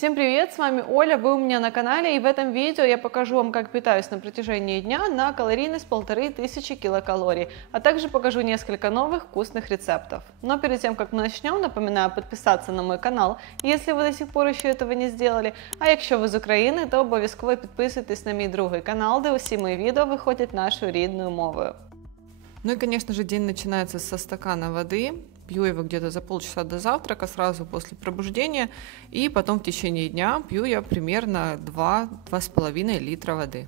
Всем привет, с вами Оля, вы у меня на канале, и в этом видео я покажу вам, как питаюсь на протяжении дня на калорийность 1500 килокалорий, а также покажу несколько новых вкусных рецептов. Но перед тем, как мы начнем, напоминаю подписаться на мой канал, если ви до сих пор ще этого не сделали. А якщо ви з України, то обов'язково підписуйтесь на мій другий канал, де усі мої відео виходять нашою рідною мовою. Ну и, конечно же, день начинается со стакана воды. Пью его где-то за полчаса до завтрака, сразу после пробуждения, и потом в течение дня пью я примерно 2-2,5 литра воды.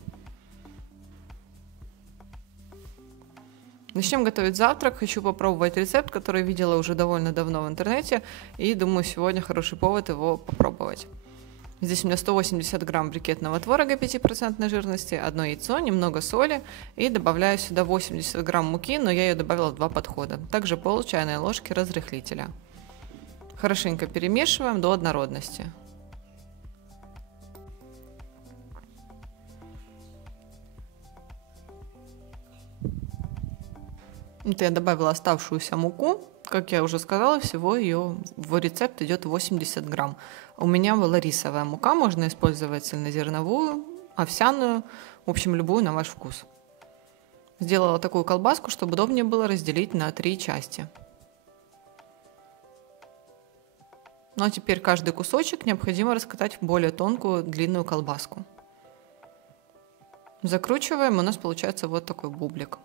Начнем готовить завтрак. Хочу попробовать рецепт, который видела уже довольно давно в интернете, и думаю, сегодня хороший повод его попробовать. Здесь у меня 180 грамм брикетного творога 5% жирности, одно яйцо, немного соли, и добавляю сюда 80 грамм муки, но я ее добавила в 2 подхода. Также пол чайной ложки разрыхлителя. Хорошенько перемешиваем до однородности. Это я добавила оставшуюся муку. Как я уже сказала, всего ее в рецепт идет 80 грамм. У меня была рисовая мука, можно использовать цельнозерновую, овсяную, в общем, любую на ваш вкус. Сделала такую колбаску, чтобы удобнее было разделить на 3 части. Ну а теперь каждый кусочек необходимо раскатать в более тонкую длинную колбаску. Закручиваем, у нас получается вот такой бублик.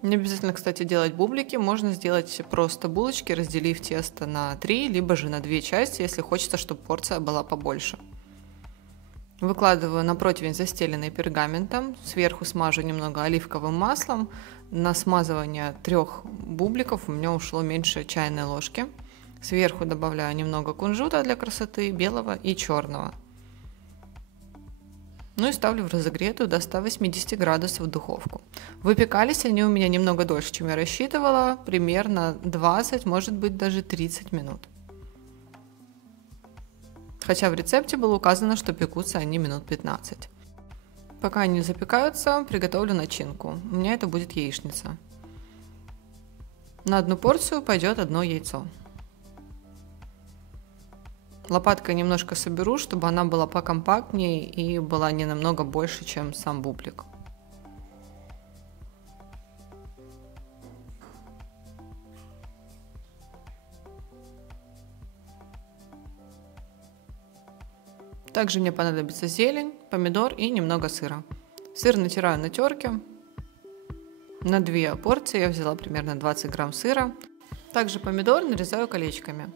Не обязательно, кстати, делать бублики, можно сделать просто булочки, разделив тесто на 3, либо же на 2 части, если хочется, чтобы порция была побольше. Выкладываю на противень, застеленный пергаментом, сверху смажу немного оливковым маслом. На смазывание 3 бубликов у меня ушло меньше чайной ложки. Сверху добавляю немного кунжута для красоты, белого и черного. Ну и ставлю в разогретую до 180 градусов духовку. Выпекались они у меня немного дольше, чем я рассчитывала, примерно 20, может быть даже 30 минут. Хотя в рецепте было указано, что пекутся они минут 15. Пока они запекаются, приготовлю начинку. У меня это будет яичница. На одну порцию пойдет одно яйцо. Лопаткой немножко соберу, чтобы она была покомпактнее и была не намного больше, чем сам бублик. Также мне понадобится зелень, помидор и немного сыра. Сыр натираю на терке. На 2 порции я взяла примерно 20 грамм сыра. Также помидор нарезаю колечками.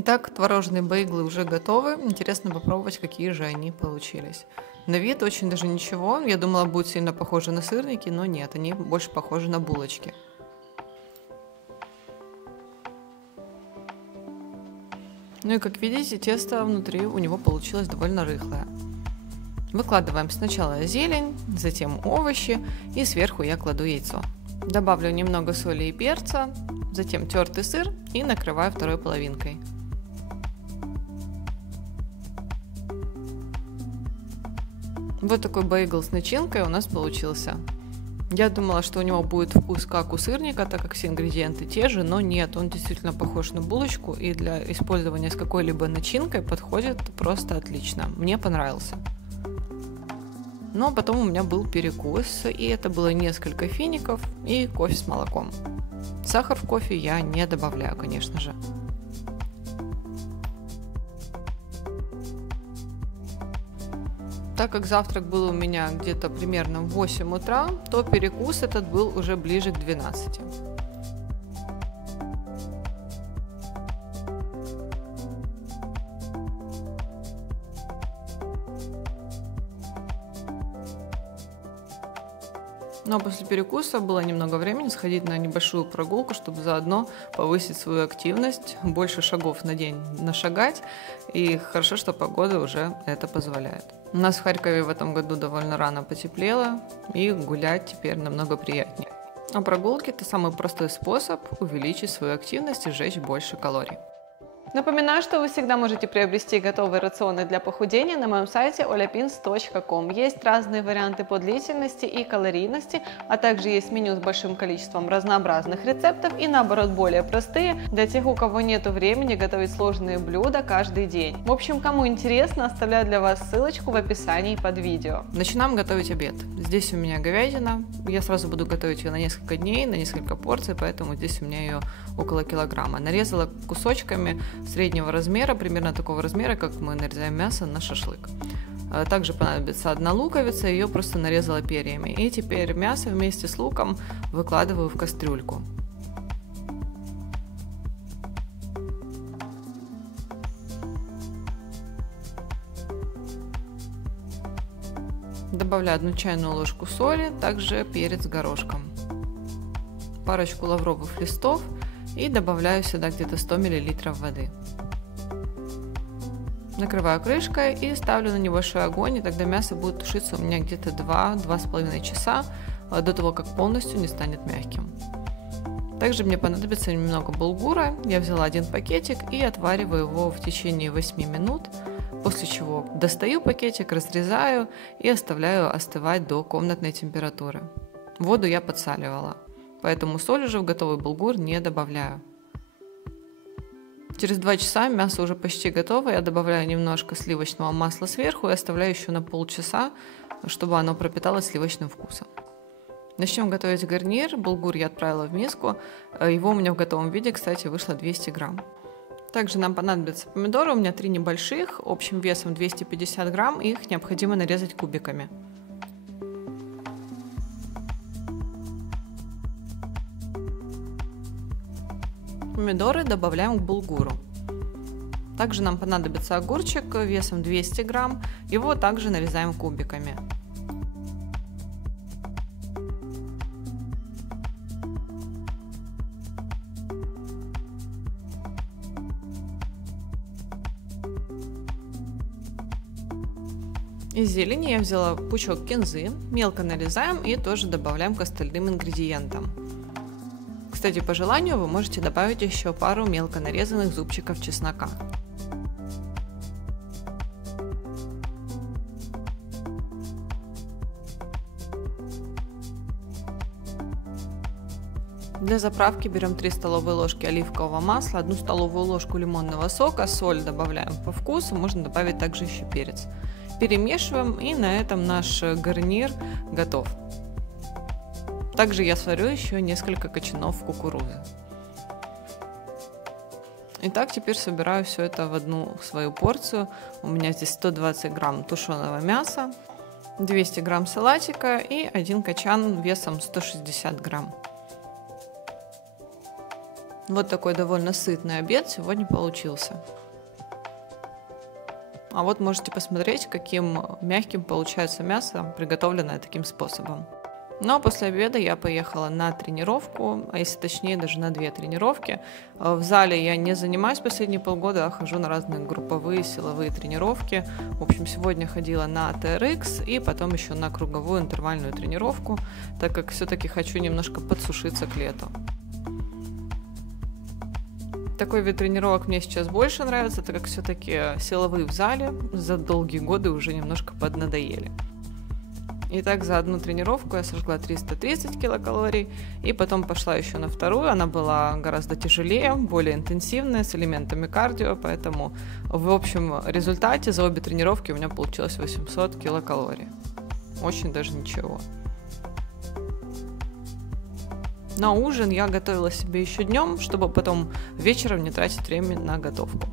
Итак, творожные бейглы уже готовы. Интересно попробовать, какие же они получились. На вид очень даже ничего. Я думала, будет сильно похоже на сырники, но нет, они больше похожи на булочки. Ну и как видите, тесто внутри у него получилось довольно рыхлое. Выкладываем сначала зелень, затем овощи и сверху я кладу яйцо. Добавлю немного соли и перца, затем тертый сыр и накрываю второй половинкой. Вот такой бейгл с начинкой у нас получился. Я думала, что у него будет вкус как у сырника, так как все ингредиенты те же, но нет, он действительно похож на булочку и для использования с какой-либо начинкой подходит просто отлично. Мне понравился. Но потом у меня был перекус, и это было несколько фиников и кофе с молоком. Сахар в кофе я не добавляю, конечно же. Так как завтрак был у меня где-то примерно в 8 утра, то перекус этот был уже ближе к 12. Но после перекуса было немного времени сходить на небольшую прогулку, чтобы заодно повысить свою активность, больше шагов на день нашагать. И хорошо, что погода уже это позволяет. У нас в Харькове в этом году довольно рано потеплело, и гулять теперь намного приятнее. А прогулки – это самый простой способ увеличить свою активность и сжечь больше калорий. Напоминаю, что вы всегда можете приобрести готовые рационы для похудения на моем сайте olyapins.com. Есть разные варианты по длительности и калорийности, а также есть меню с большим количеством разнообразных рецептов и наоборот более простые для тех, у кого нет времени готовить сложные блюда каждый день. В общем, кому интересно, оставляю для вас ссылочку в описании под видео. Начинаем готовить обед. Здесь у меня говядина. Я сразу буду готовить ее на несколько дней, на несколько порций, поэтому здесь у меня ее около килограмма. Нарезала кусочками среднего размера, примерно такого размера, как мы нарезаем мясо на шашлык. Также понадобится одна луковица, ее просто нарезала перьями. И теперь мясо вместе с луком выкладываю в кастрюльку. Добавляю 1 чайную ложку соли, также перец горошком, парочку лавровых листов и добавляю сюда где-то 100 мл воды. Накрываю крышкой и ставлю на небольшой огонь, и тогда мясо будет тушиться у меня где-то 2-2,5 часа до того, как полностью не станет мягким. Также мне понадобится немного булгура. Я взяла 1 пакетик и отвариваю его в течение 8 минут, после чего достаю пакетик, разрезаю и оставляю остывать до комнатной температуры. Воду я подсаливала, поэтому соль уже в готовый булгур не добавляю. Через 2 часа мясо уже почти готово, я добавляю немножко сливочного масла сверху и оставляю еще на полчаса, чтобы оно пропиталось сливочным вкусом. Начнем готовить гарнир. Булгур я отправила в миску, его у меня в готовом виде, кстати, вышло 200 грамм. Также нам понадобятся помидоры, у меня 3 небольших, общим весом 250 грамм, их необходимо нарезать кубиками. Помидоры добавляем к булгуру. Также нам понадобится огурчик весом 200 грамм, его также нарезаем кубиками. Из зелени я взяла пучок кинзы, мелко нарезаем и тоже добавляем к остальным ингредиентам. Кстати, по желанию вы можете добавить еще пару мелко нарезанных зубчиков чеснока. Для заправки берем 3 столовые ложки оливкового масла, 1 столовую ложку лимонного сока, соль добавляем по вкусу, можно добавить также еще перец. Перемешиваем, и на этом наш гарнир готов. Также я сварю еще несколько кочанов кукурузы. Итак, теперь собираю все это в одну свою порцию. У меня здесь 120 грамм тушеного мяса, 200 грамм салатика и 1 качан весом 160 грамм. Вот такой довольно сытный обед сегодня получился. А вот можете посмотреть, каким мягким получается мясо, приготовленное таким способом. Но после обеда я поехала на тренировку, а если точнее даже на 2 тренировки. В зале я не занимаюсь последние полгода, а хожу на разные групповые силовые тренировки. В общем, сегодня ходила на TRX и потом еще на круговую интервальную тренировку, так как все-таки хочу немножко подсушиться к лету. Такой вид тренировок мне сейчас больше нравится, так как все-таки силовые в зале за долгие годы уже немножко поднадоели. Итак, за одну тренировку я сожгла 330 килокалорий, и потом пошла еще на вторую. Она была гораздо тяжелее, более интенсивная, с элементами кардио, поэтому в общем результате за обе тренировки у меня получилось 800 килокалорий. Очень даже ничего. На ужин я готовила себе еще днем, чтобы потом вечером не тратить время на готовку.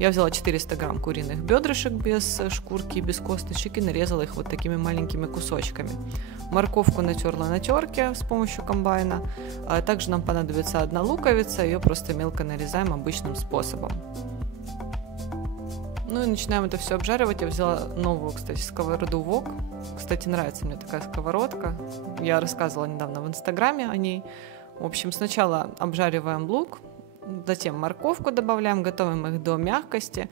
Я взяла 400 грамм куриных бедрышек без шкурки и без косточек и нарезала их вот такими маленькими кусочками. Морковку натерла на терке с помощью комбайна. Также нам понадобится 1 луковица, ее просто мелко нарезаем обычным способом. Ну и начинаем это все обжаривать. Я взяла новую, кстати, сковороду Wok. Кстати, нравится мне такая сковородка. Я рассказывала недавно в Инстаграме о ней. В общем, сначала обжариваем лук, затем морковку добавляем, готовим их до мягкости.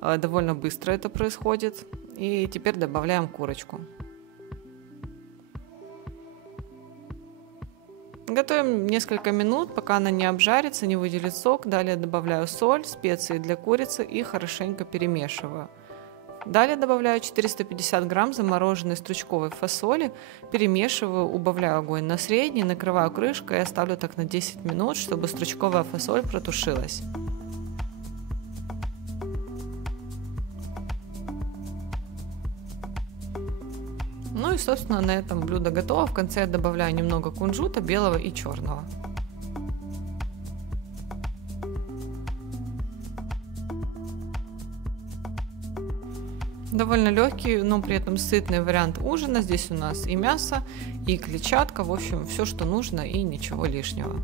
Довольно быстро это происходит. И теперь добавляем курочку. Готовим несколько минут, пока она не обжарится, не выделит сок. Далее добавляю соль, специи для курицы и хорошенько перемешиваю. Далее добавляю 450 грамм замороженной стручковой фасоли, перемешиваю, убавляю огонь на средний, накрываю крышкой и оставлю так на 10 минут, чтобы стручковая фасоль протушилась. Ну и, собственно, на этом блюдо готово. В конце я добавляю немного кунжута, белого и черного. Довольно легкий, но при этом сытный вариант ужина. Здесь у нас и мясо, и клетчатка, в общем, все, что нужно, и ничего лишнего.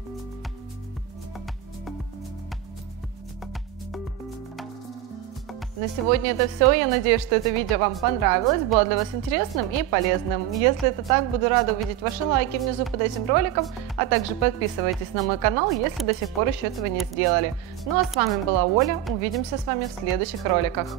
На сегодня это все. Я надеюсь, что это видео вам понравилось, было для вас интересным и полезным. Если это так, буду рада увидеть ваши лайки внизу под этим роликом, а также подписывайтесь на мой канал, если до сих пор еще этого не сделали. Ну а с вами была Оля, увидимся с вами в следующих роликах.